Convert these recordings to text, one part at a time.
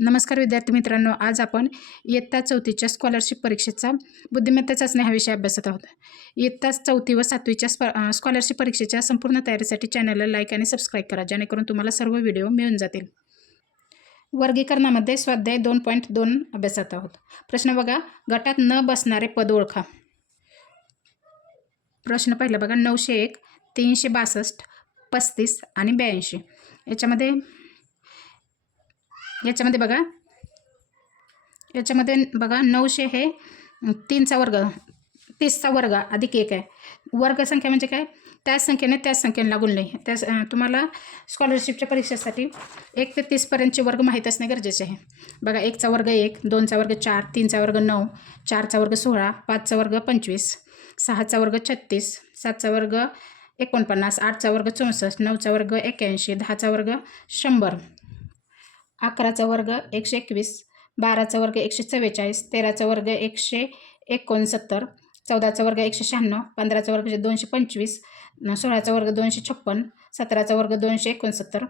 नमस्कार विद्यार्थी मित्रांनो, आज आपण इयत्ता 4थीच्या स्कॉलरशिप परीक्षेचा बुद्धिमत्ता चाचणी हा विषय अभ्यासत आहोत. इयत्ता 4थी व 7वीच्या स्कॉलरशिप परीक्षेच्या संपूर्ण तयारीसाठी चॅनलला लाईक आणि सबस्क्राईब करा, जेणेकरून तुम्हाला सर्व व्हिडिओ मिळून जातील. वर्गीकरणामध्ये स्वाध्याय 2.2 अभ्यासत आहोत. प्रश्न बघा, गटात न बसणारे पद ओळखा. प्रश्न पहिला बघा, 901, 362, 35 आणि 82. याच्यामध्ये बघा 900 हे 3चा वर्ग 30चा वर्ग अधिक 1 आहे. वर्गसंख्या म्हणजे काय? त्याच संख्येने गुणले. तुम्हाला स्कॉलरशिपच्या परीक्षेसाठी 1 ते 30पर्यंतचे वर्ग माहीत असणे गरजेचे आहे. बघा, 1चा वर्ग 1, 2चा वर्ग 4, 3चा वर्ग 9, 4चा वर्ग 16, 5चा वर्ग 25, 6चा वर्ग 36, 7चा वर्ग 49, 8चा वर्ग 64, 9चा वर्ग 81, 10चा वर्ग 100, 11चा वर्ग 121, 12चा वर्ग 144, 13चा वर्ग 169, 14चा वर्ग 196, 15चा वर्ग 225, 16चा वर्ग 256, 17चा वर्ग 269,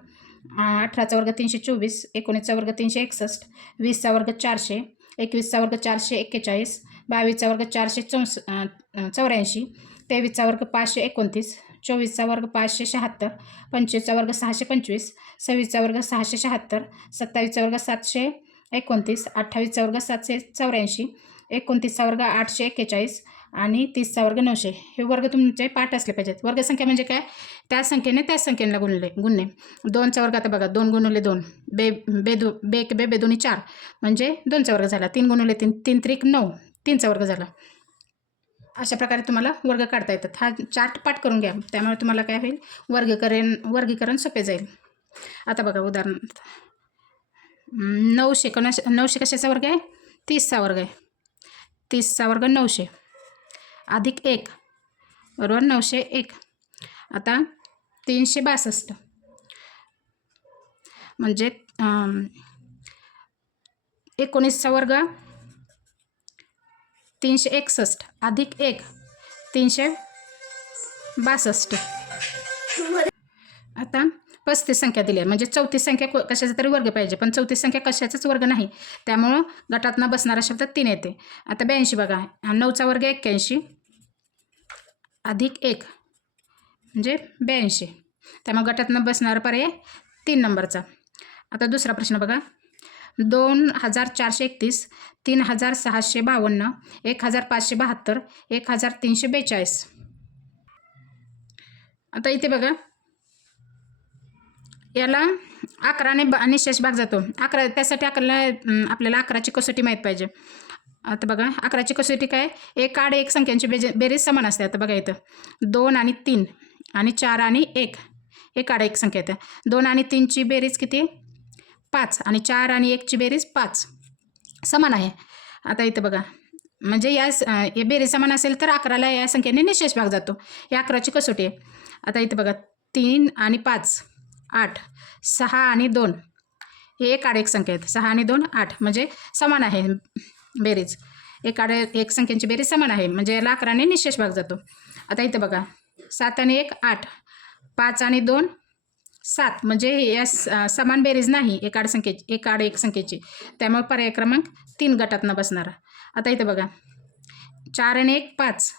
18चा वर्ग 324, 19चा वर्ग 361, 20चा वर्ग 400, 21चा वर्ग 441, 22चा वर्ग 484, 23चा वर्ग 529, 24चा वर्ग 576, 25चा वर्ग 625, 26चा वर्ग 676, 27चा वर्ग 729, 28चा वर्ग 784, 29चा वर्ग 841 आणि 30चा वर्ग 900. हे वर्ग तुमचे पाठ असले पाहिजेत. वर्गसंख्या म्हणजे काय? त्या संख्येने गुणणे. 2चा वर्ग आता बघा, 2 गुणिले 2 बे 4 म्हणजे 2चा वर्ग झाला. 3 गुणिले 3 3 त्रिक 9 3चा वर्ग झाला. अशा प्रकारे तुम्हाला वर्ग काढता येतात. हा चार्ट पाठ करून घ्या, त्यामुळे तुम्हाला काय होईल, वर्गीकरण सोपे जाईल. आता बघा उदाहरणार्थ 900 कशाचा वर्ग आहे? 30चा वर्ग आहे. 30चा वर्ग 900 अधिक 1 बरोबर 901. आता 362 म्हणजे 19चा वर्ग 361 अधिक 1 362. आता 35 संख्या दिली आहे, म्हणजे 34 संख्या कशाचा तरी वर्ग पाहिजे, पण 34 संख्या कशाचाच वर्ग नाही, त्यामुळं गटात न बसणारा शब्द 3 येते. आता 82 बघा, 9चा वर्ग 81 अधिक 1 म्हणजे 82, त्यामुळे गटात न बसणारा पर्याय 3 नंबरचा. आता दुसरा प्रश्न बघा, 2431, 3652, 1572, 1342. आता इथे बघा, याला 11ने निशेष भाग जातो. त्यासाठी आपल्याला 11ची कसोटी माहीत पाहिजे. आता बघा, 11ची कसोटी काय? 1 आड 1 संख्यांची बेरीज समान असते. आता बघा इथं 2 आणि 3 आणि 4 आणि 1 आड 1 संख्या येते. 2 आणि 3ची बेरीज किती? 5 आणि 4 आणि 1ची बेरीज 5 समान आहे. आता इथं बघा, म्हणजे या बेरीज समान असेल तर 11ला या संख्येने निशेष भाग जातो. या 11ची कसोटी आहे. आता इथं बघा, 3 आणि 5 8, 6 आणि 2 हे 1 आड 1 संख्या आहेत. 6 आणि 2 8 म्हणजे समान आहे बेरीज. 1 आड 1 संख्यांची बेरीज समान आहे, म्हणजे याला 11ने निशेष भाग जातो. आता इथं बघा, 7 आणि 1 8, 5 आणि 2 7 म्हणजे या समान बेरीज नाही 1 आड 1 संख्येची, त्यामुळे पर्याय क्रमांक 3 गटात न बसणारा. आता इथं बघा, 4 आणि 1 5,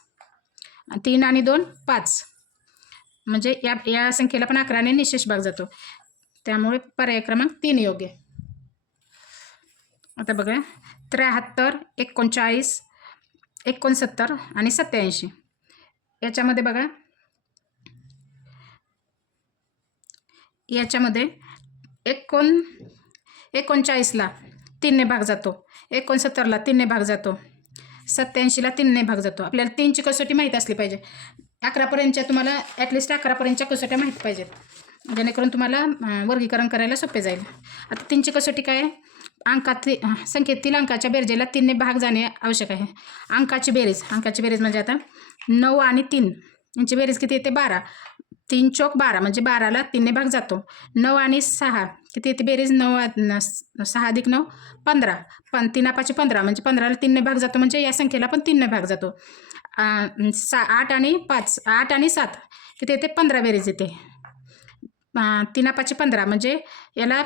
3 आणि 2 5 म्हणजे या संख्येला पण 11ने निशेष भाग जातो, त्यामुळे पर्याय क्रमांक 3 योग्य. आता बघा, 73, 39, 69 आणि 87. याच्यामध्ये बघा, याच्यामध्ये 39ला 3ने भाग जातो, 69ला 3ने भाग जातो, 87ला 3ने भाग जातो. आपल्याला 3ची कसोटी माहीत असली पाहिजे. 11पर्यंतच्या तुम्हाला ॲटलिस्ट 11पर्यंतच्या कसोट्या माहीत पाहिजेत, जेणेकरून तुम्हाला वर्गीकरण करायला सोपे जाईल. आता 3ची कसोटी काय आहे? संख्येतील अंकाच्या बेरजेला 3ने भाग जाणे आवश्यक आहे. अंकाची बेरीज म्हणजे आता 9 आणि 3 यांची बेरीज किती येते? 12. 3 चौक 12 म्हणजे 12ला 3ने भाग जातो. 9 आणि 6 किती येते बेरीज? 6 अधिक 9 15, 3 5 15 म्हणजे 15ला 3ने भाग जातो, म्हणजे या संख्येला पण 3ने भाग जातो. 8 आणि 5 8 आणि 7 किती येते? 15 बेरीज येते. 3 5 15 म्हणजे याला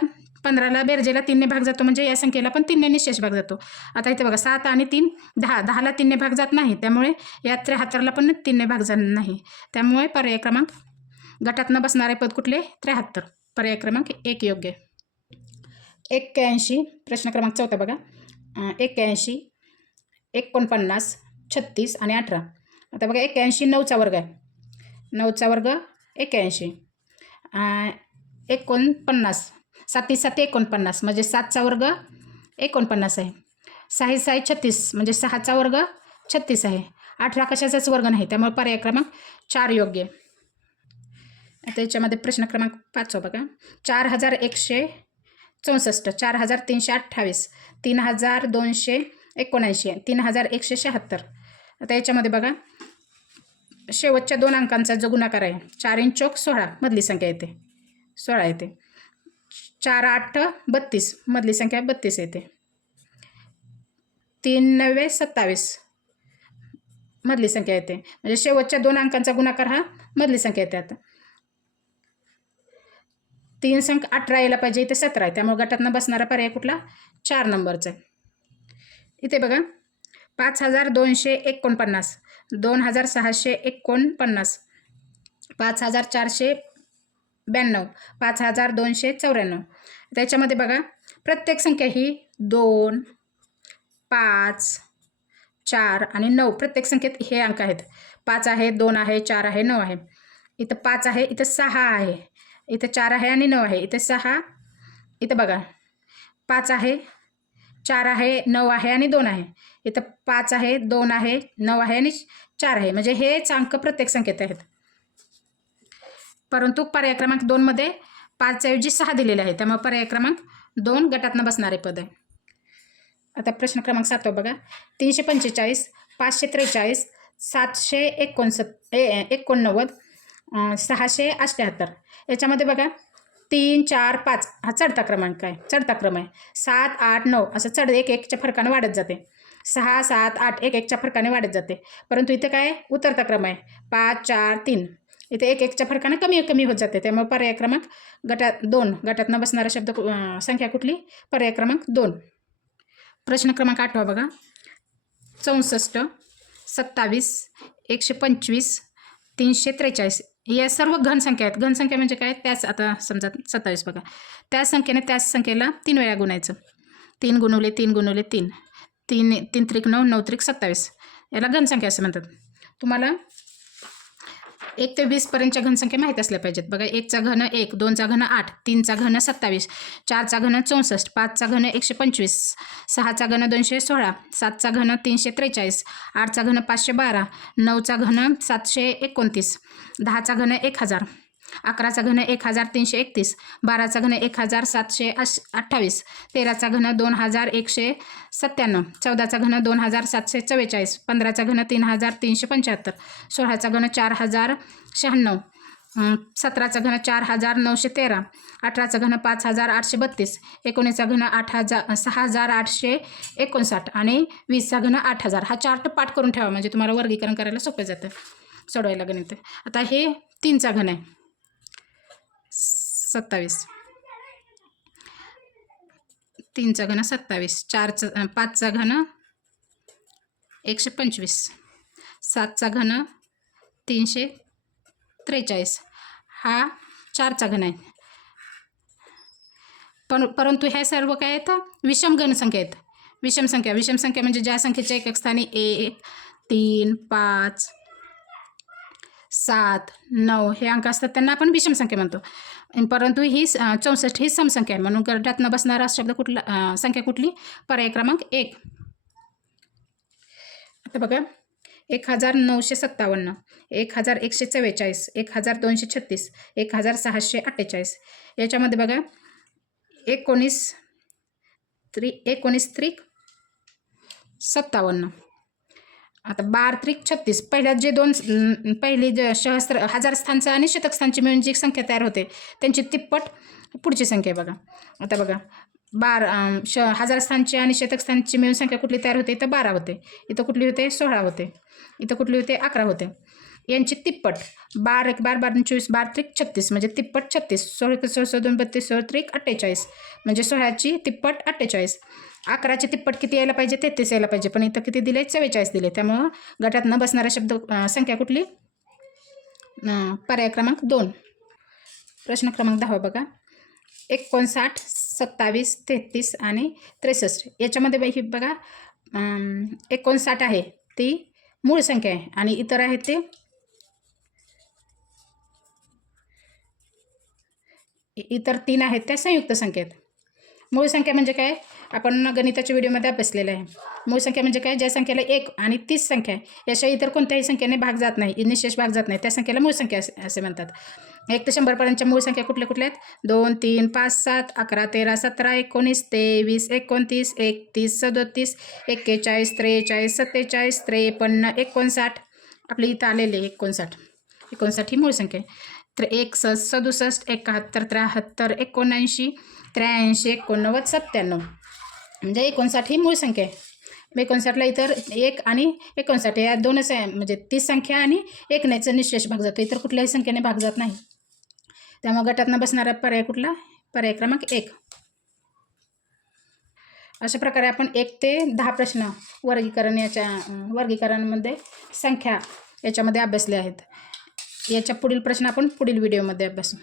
15ला बेरजेला 3ने भाग जातो, म्हणजे या संख्येला पण 3ने निशेष भाग जातो. आता इथे बघा 7 आणि 3 10, 10ला 3ने भाग जात नाही, त्यामुळे या 73ला पण 3ने भाग जात नाही. त्यामुळे पर्याय क्रमांक गटातनं बसणारे पद कुठले? 73. पर्याय क्रमांक 1 योग्य. 81 प्रश्न क्रमांक 4 बघा. 81, 49, 36 आणि 18. आता बघा 81 9चा वर्ग आहे. 9चा वर्ग 81. 49, 7 7 49 म्हणजे 7चा वर्ग 49 आहे. 6 6 36 म्हणजे 6चा वर्ग 36 आहे. 18 कशाचाच वर्ग नाही, त्यामुळे पर्याय क्रमांक 4 योग्य. आता याच्यामध्ये प्रश्न क्रमांक 5 बघा. 4164, 4328, 3279, 3176. आता याच्यामध्ये बघा शेवटच्या 2 अंकांचा जो गुणाकार आहे 4 × 4 = 16 मधली संख्या येते, 16 येते. 4 8 32 मधली संख्या 32 येते. 3 9 27 मधली संख्या येते, म्हणजे शेवटच्या 2 अंकांचा गुणाकार हा मधली संख्या येते. आता 3 संख्या 18 यायला पाहिजे, इथे 17 आहे, त्यामुळे गटातनं बसणारा पर्याय कुठला? 4 नंबरचा आहे. इथे बघा 5249, 2649, 5492, 5294. त्याच्यामध्ये बघा प्रत्येक संख्या ही 2, 5, 4 आणि 9 प्रत्येक संख्येत हे अंक आहेत. 5 आहे, 2 आहे, 4 आहे, 9 आहे. इथं 5 आहे, इथं 6 आहे, इथं 4 आहे आणि 9 आहे, इथं 6. इथं बघा 5 आहे, 4 आहे, 9 आहे आणि 2 आहे. इथं 5 आहे, 2 आहे, 9 आहे आणि 4 आहे, म्हणजे हेच अंक प्रत्येक संख्येत आहेत. परंतु पर्याय क्रमांक 2 मध्ये 5 ऐवजी 6 दिलेले आहे, त्यामुळे पर्याय क्रमांक 2 गटातनं बसणारे पद आहे. आता प्रश्न क्रमांक 7 बघा. 345, 543, 789, 678. याच्यामध्ये बघा 3 4 5 हा चढता क्रमांक आहे, चढता क्रम आहे. 7 8 9 असं चढ 1 1च्या फरकाने वाढत जाते. 6 7 8 1 1च्या फरकाने वाढत जाते. परंतु इथे काय उतरता क्रम आहे, 5 4 3. इथे 1 1च्या फरकाने कमी कमी होत जाते, त्यामुळे पर्याय क्रमांक 2 गटातनं बसणारा शब्द संख्या कुठली? पर्याय क्रमांक 2. प्रश्न क्रमांक 8 बघा. 64, 27, 125, 343 या सर्व घनसंख्या आहेत. घनसंख्या म्हणजे काय? त्याच आता समजा 27 बघा, त्याच संख्येने त्याच संख्येला 3 वेळा गुणायचं. 3 गुणवले 3 गुणवले 3, 3 3 त्रिक 9, 9 त्रिक 27. याला घनसंख्या असं म्हणतात. तुम्हाला 1 ते 20 पर्यंतच्या घनसंख्या माहीत असल्या पाहिजेत. बघा 1चा घन 1, 2चा घन 8, 3चा घन 27, 4चा घन 64, 5चा घन 125, 6चा घन 216, 7चा घन 343, 8चा घन 512, 9चा घन 729, 10चा घन 1000, 11चा घन 1331, 12चा घन 1728, 13चा घन 2197, 14चा घन 2744, 15चा घन 3375, 16चा घन 4096, 17चा घन 4913, 18चा घन 5832, 19चा घन 6859 आणि 20चा घन 8000. हा चार्ट पाठ करून ठेवा, म्हणजे तुम्हाला वर्गीकरण करायला सोपं जातं, सोडवायला गणित. आता हे 3चा घन आहे 27, 3चा घन 27, 5चा घन 125, 7चा घन 343, हा 4चा घन आहे. परंतु ह्या सर्व काय आहेत? विषम घनसंख्या आहेत. विषम संख्या म्हणजे ज्या संख्येच्या एकक स्थानी 1 3 5 7 9 हे अंक असतात त्यांना आपण विषम संख्या म्हणतो. परंतु ही 64 ही समसंख्या आहे, म्हणून गटातनं बसणारा शब्द कुठला? संख्या कुठली? पर्याय क्रमांक 1. आता बघा 1957, 1144, 1236, 1648. याच्यामध्ये बघा 19 त्रिक 57. आता 12 त्रिक 36. पहिल्यात जे पहिली सहस्त्र हजार स्थानचं आणि शतक स्थानची मिळून जी संख्या तयार होते त्यांची तिप्पट पुढची संख्या आहे बघा. आता बघा 12 हजार स्थानची आणि शतक स्थानची मिळून संख्या कुठली तयार होते? इथं 12 होते, इथं कुठली होते? 16 होते, इथं कुठली होते? 11 होते. यांची तिप्पट 12 1 12 12 24 12 त्रिक 36 म्हणजे तिप्पट 36 16 1 16 2 32 16 त्रिक 48 म्हणजे 16ची तिप्पट 48. 11ची तिप्पट किती यायला पाहिजे 33 यायला पाहिजे पण इथं किती दिले 44 दिले त्यामुळं गटात न बसणारा शब्द संख्या कुठली पर्याय क्रमांक 2. प्रश्न क्रमांक 10 बघा 59 27 33 आणि 63 याच्यामध्ये ही बघा 59 आहे ती मूळ संख्या आहे आणि इतर आहेत ते इतर 3 आहेत त्या संयुक्त संख्या आहेत. मूळ संख्या म्हणजे काय आपण गणिताच्या व्हिडिओमध्ये अभ्यासलेलं आहे. मूळ संख्या म्हणजे काय ज्या संख्येला 1 आणि 30 संख्या आहे याशिवाय इतर कोणत्याही संख्येने भाग जात नाही निशेष भाग जात नाही त्या संख्येला मूळ संख्या असे म्हणतात. 1 ते 100पर्यंतच्या मूळ संख्या कुठल्या कुठल्या आहेत 2 3 5 7 11 13 17 19 23 29 31 37 41 43 47 53 59 आपली इथं आलेले 59 ही मूळ संख्या आहे. तर 61 67 71 73 79 83 89 97 म्हणजे 59 ही मूळ संख्या आहे. 59ला इतर 1 आणि 59 या दोनच आहे म्हणजे 30 संख्या आणि 1 नाहीचा निशेष भाग जातो इतर कुठल्याही संख्येने भाग जात नाही. त्यामुळे गटातनं बसणारा पर्याय कुठला पर्याय क्रमांक 1. अशा प्रकारे आपण 1 ते 10 प्रश्न वर्गीकरणामध्ये संख्या याच्यामध्ये अभ्यासले आहेत. याच्या पुढील प्रश्न आपण पुढील व्हिडिओमध्ये अभ्यासू.